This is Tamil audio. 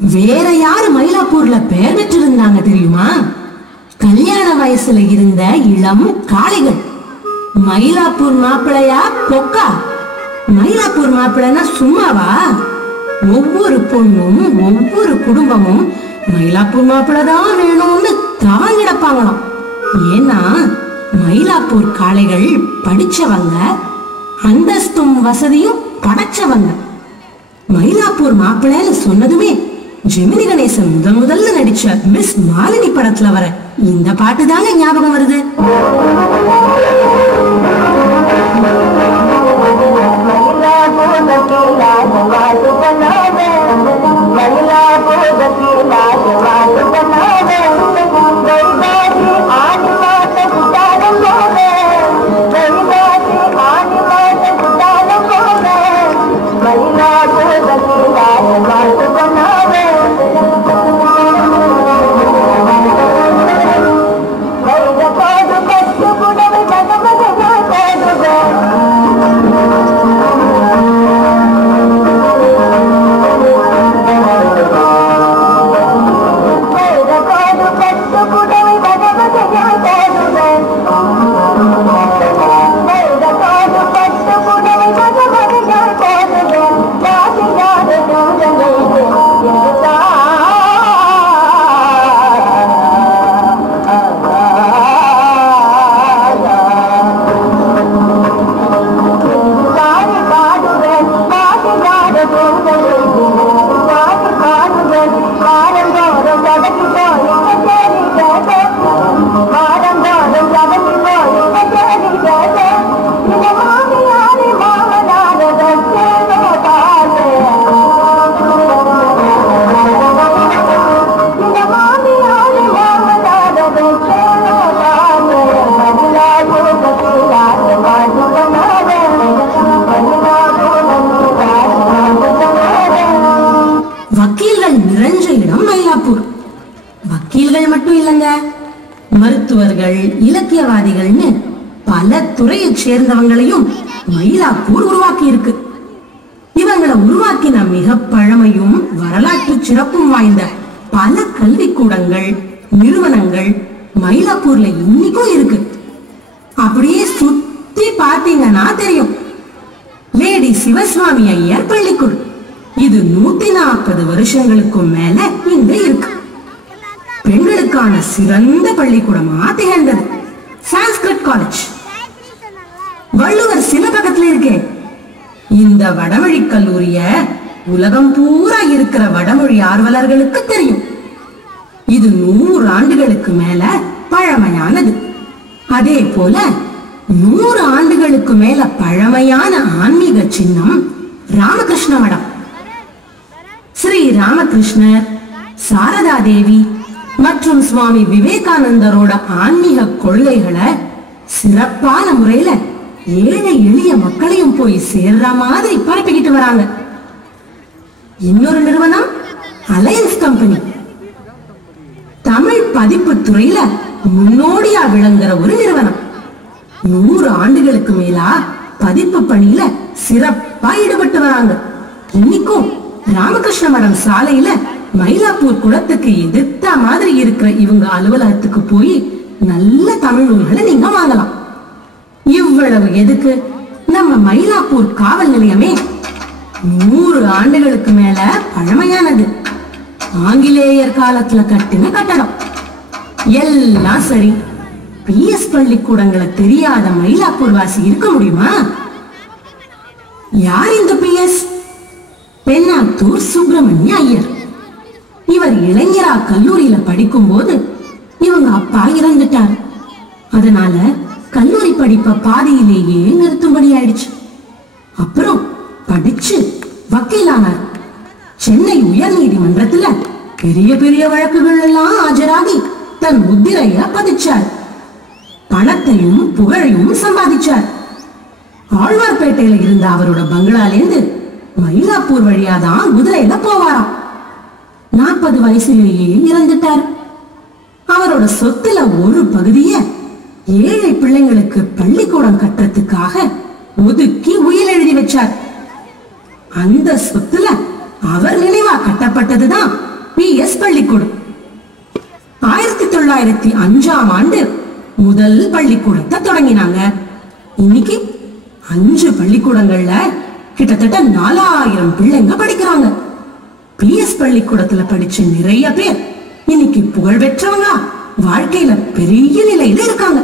வேற யாரு மயிலாப்பூர்ல பெயர் பெற்றிருந்தாங்க தெரியுமா? கல்யாண வயசுல இருந்த இளம் காளைகள். மயிலாப்பூர் மாப்பிளையா பொக்கா? மயிலாப்பூர் மாப்பிள்ளைன்னா சும்மாவா? ஒவ்வொரு பொண்ணும் ஒவ்வொரு குடும்பமும் மயிலாப்பூர் மாப்பிள்ளதான் வேணும்னு தவம் கிடப்பாங்களாம். ஏன்னா மயிலாப்பூர் காளைகள் படிச்சவங்க, அந்தஸ்தும் வசதியும் படைச்சவங்க. மயிலாப்பூர் மாப்பிள்ளைன்னு சொன்னதுமே ஜெமினி கணேசன் முதல்ல நடிச்ச மிஸ் மாலினி படத்துல வர இந்த பாட்டு தாங்க ஞாபகம் வருது. வக்கீல்கள் மட்டும் இல்லங்க, மருத்துவர்கள், இலக்கியவாதிகள்னு பல துறையை சேர்ந்தவங்களையும் மயிலாப்பூர் உருவாக்கி இருக்கு. இவங்களை உருவாக்கின மிக பழமையும் வரலாற்று சிறப்பும் வாய்ந்த பல கல்விக்கூடங்கள், நிறுவனங்கள் மயிலாப்பூர்ல இன்னைக்கும் இருக்கு. அப்படியே சுத்தி பாத்தீங்கன்னா தெரியும். லேடி சிவசுவாமி ஐயர் பள்ளிக்கூடம், இது 140 வருஷங்களுக்கும் மேல இங்க இருக்கு. பெண்களுக்கான சிறந்த பள்ளிக்கூடமா திகழ்ந்தது சான்ஸ்கிரிட் காலேஜ். வள்ளுவர் சில பக்கத்துல இருக்கே. இந்த வடமொழி கல்லூரிய உலகம் பூரா இருக்கிற வடமொழி ஆர்வலர்களுக்கு தெரியும். இது 100 ஆண்டுகளுக்கு மேல பழமையானது. அதே போல 100 ஆண்டுகளுக்கு மேல பழமையான ஆன்மீக சின்னம் ராமகிருஷ்ண மடம். ஸ்ரீ ராமகிருஷ்ணர், சாரதா தேவி மற்றும் சுவாமி விவேகானந்தரோட ஆன்மீக கொள்கைகளை சிறப்பான முறையில ஏழை எளிய மக்களையும் போய் சேர்ற மாதிரி பரப்பிக்கிட்டு வராங்க. இன்னொரு நிறுவனம் அலையன்ஸ் கம்பெனி. தமிழ் பதிப்பு துறையில முன்னோடியா விளங்குற ஒரு நிறுவனம். 100 ஆண்டுகளுக்கு மேலா பதிப்பு பணியில சிறப்பா ஈடுபட்டு வராங்க. இன்னைக்கும் ராமகிருஷ்ண மடம் சாலையில மயிலாப்பூர் குளத்துக்கு எதிர்த்த மாதிரி இருக்கிற இவங்க அலுவலகத்துக்கு போய் நல்ல தமிழ் நூல்களை நீங்க வாங்கலாம். இவ்வளவு எதுக்கு, நம்ம மயிலாப்பூர் காவல் நிலையமே 100 ஆண்டுகளுக்கு மேல பழமையானது. ஆங்கிலேயர் காலத்துல கட்டின கட்டடம். எல்லாம் சரி, பிஎஸ் பள்ளிக்கூடங்களை தெரியாத மயிலாப்பூர் வாசி இருக்க முடியுமா? யார் இந்த பிஎஸ்? பெண்ணாத்தூர் சுப்பிரமணிய ஐயர். இவர் இளைஞரா கல்லூரியில படிக்கும் போது இவங்க அப்பா இறந்துட்டார். அதனால கல்லூரி படிப்ப பாதியிலேயே நிறுத்தும்படி ஆயிடுச்சு. அப்புறம் படிச்சு வக்கீலானார். சென்னை உயர் நீதிமன்றத்துல பெரிய பெரிய வழக்குகள் எல்லாம் ஆஜராகி தன் முத்திரைய பதிச்சார். பணத்தையும் புகழையும் சம்பாதிச்சார். ஆழ்வார்பேட்டையில இருந்த அவரோட பங்களாலேந்து மயிலாப்பூர் வழியாதான் குதிரையில போவாராம். 40 வயசுலேயே இறந்துட்டார். அவரோட சொத்துல ஒரு பகுதிய ஏழை பிள்ளைங்களுக்கு பள்ளிக்கூடம் கட்டுறதுக்காக ஒதுக்கி உயில் எழுதி வச்சார். அந்த சொத்துல அவர் நினைவா கட்டப்பட்டதுதான் பிஎஸ் பள்ளிக்கூடம். 1905ஆம் ஆண்டு முதல் பள்ளிக்கூடத்தை தொடங்கினாங்க. இன்னைக்கு 5 பள்ளிக்கூடங்கள்ல கிட்டத்தட்ட 4000 பிள்ளைங்க படிக்கிறாங்க. பிஎஸ் பள்ளிக்கூடத்துல படிச்ச நிறைய பேர் இன்னைக்கு புகழ் பெற்றவங்க, வாழ்க்கையில பெரிய நிலையில இருக்காங்க.